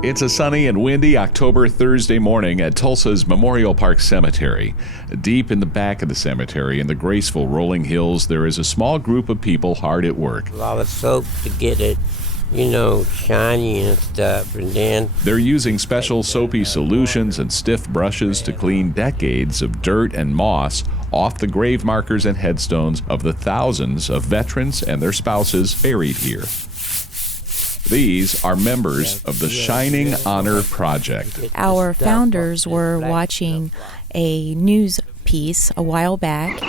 It's a sunny and windy October Thursday morning at Tulsa's Memorial Park Cemetery. Deep in the back of the cemetery in the graceful rolling hills, there is a small group of people hard at work. A lot of soap to get it, shiny and stuff, and then they're using special soapy solutions and stiff brushes to clean decades of dirt and moss off the grave markers and headstones of the thousands of veterans and their spouses buried here. These are members of the Shining Honor Project. Our founders were watching a news piece a while back.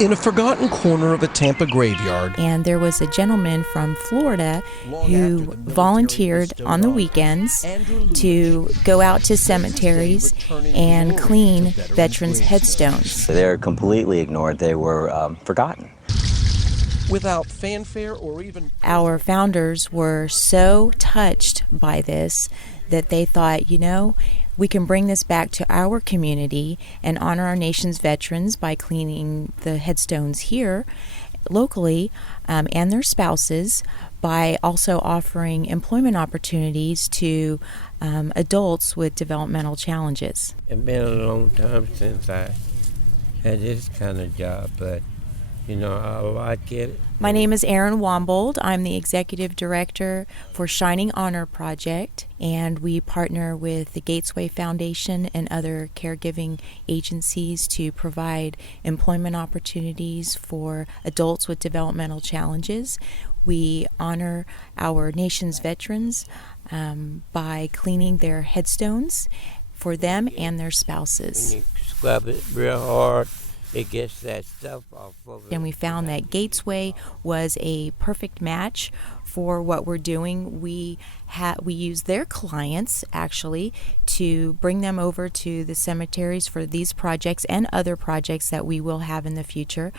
In a forgotten corner of a Tampa graveyard. And there was a gentleman from Florida who volunteered on the weekends to go out to cemeteries and clean veterans' headstones. They're completely ignored. They were forgotten. Without fanfare or even... Our founders were so touched by this that they thought, we can bring this back to our community and honor our nation's veterans by cleaning the headstones here locally and their spouses, by also offering employment opportunities to adults with developmental challenges. It's been a long time since I had this kind of job, but I like it. My name is Erin Wombold. I'm the Executive Director for Shining Honor Project, and we partner with the Gatesway Foundation and other caregiving agencies to provide employment opportunities for adults with developmental challenges. We honor our nation's veterans by cleaning their headstones for them and their spouses. When you scrub it real hard, it gets that stuff off of it. And we found that Gatesway was a perfect match for what we're doing. We use their clients, actually, to bring them over to the cemeteries for these projects and other projects that we will have in the future.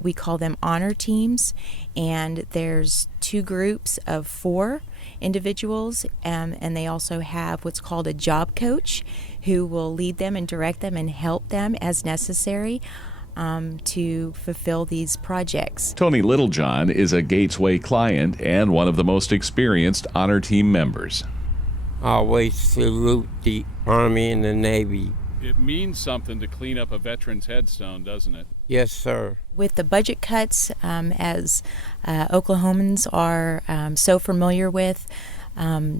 We call them honor teams, and there's 2 groups of 4 individuals, and they also have what's called a job coach who will lead them and direct them and help them as necessary to fulfill these projects. Tony Littlejohn is a Gatesway client and one of the most experienced honor team members. I always salute the Army and the Navy. It means something to clean up a veteran's headstone, doesn't it? Yes, sir. With the budget cuts, as Oklahomans are so familiar with,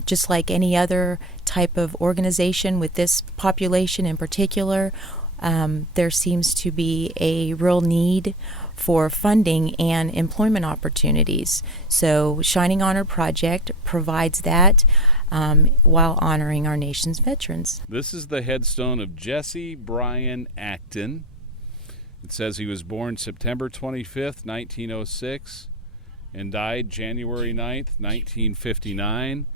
just like any other type of organization with this population in particular, there seems to be a real need for funding and employment opportunities. So Shining Honor Project provides that while honoring our nation's veterans. This is the headstone of Jesse Bryan Acton. It says he was born September 25th, 1906, and died January 9th, 1959.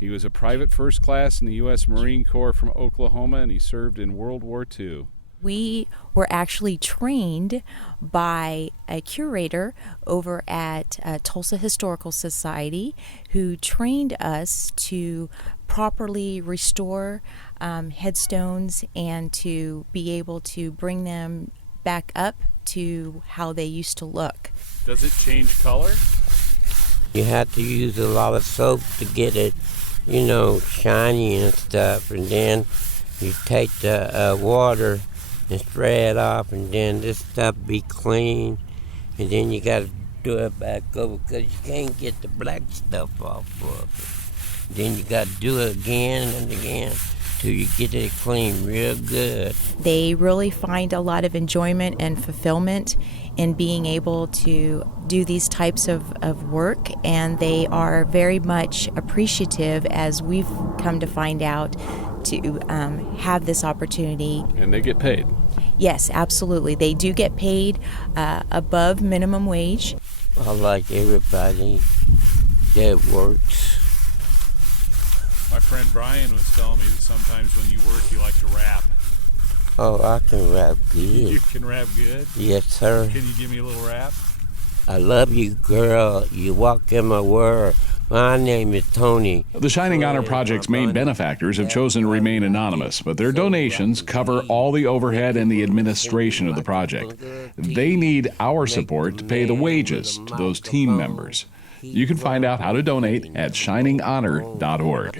He was a private first class in the U.S. Marine Corps from Oklahoma, and he served in World War II. We were actually trained by a curator over at Tulsa Historical Society who trained us to properly restore headstones and to be able to bring them back up to how they used to look. Does it change color? You have to use a lot of soap to get it, shiny and stuff, and then you take the water and spray it off, and then this stuff be clean, and then you got to do it back over because you can't get the black stuff off of it. Then you got to do it again and again till you get it clean real good. They really find a lot of enjoyment and fulfillment in being able to do these types of work, and they are very much appreciative, as we've come to find out, to have this opportunity. And they get paid? Yes, absolutely. They do get paid above minimum wage. I like everybody that works. My friend Brian was telling me that sometimes when you work, you like to rap. Oh, I can rap good. You can rap good? Yes, sir. Can you give me a little rap? I love you, girl. You walk in my world. My name is Tony. The Shining Honor Project's main benefactors have chosen to remain anonymous, but their donations cover all the overhead and the administration of the project. They need our support to pay the wages to those team members. You can find out how to donate at shininghonor.org.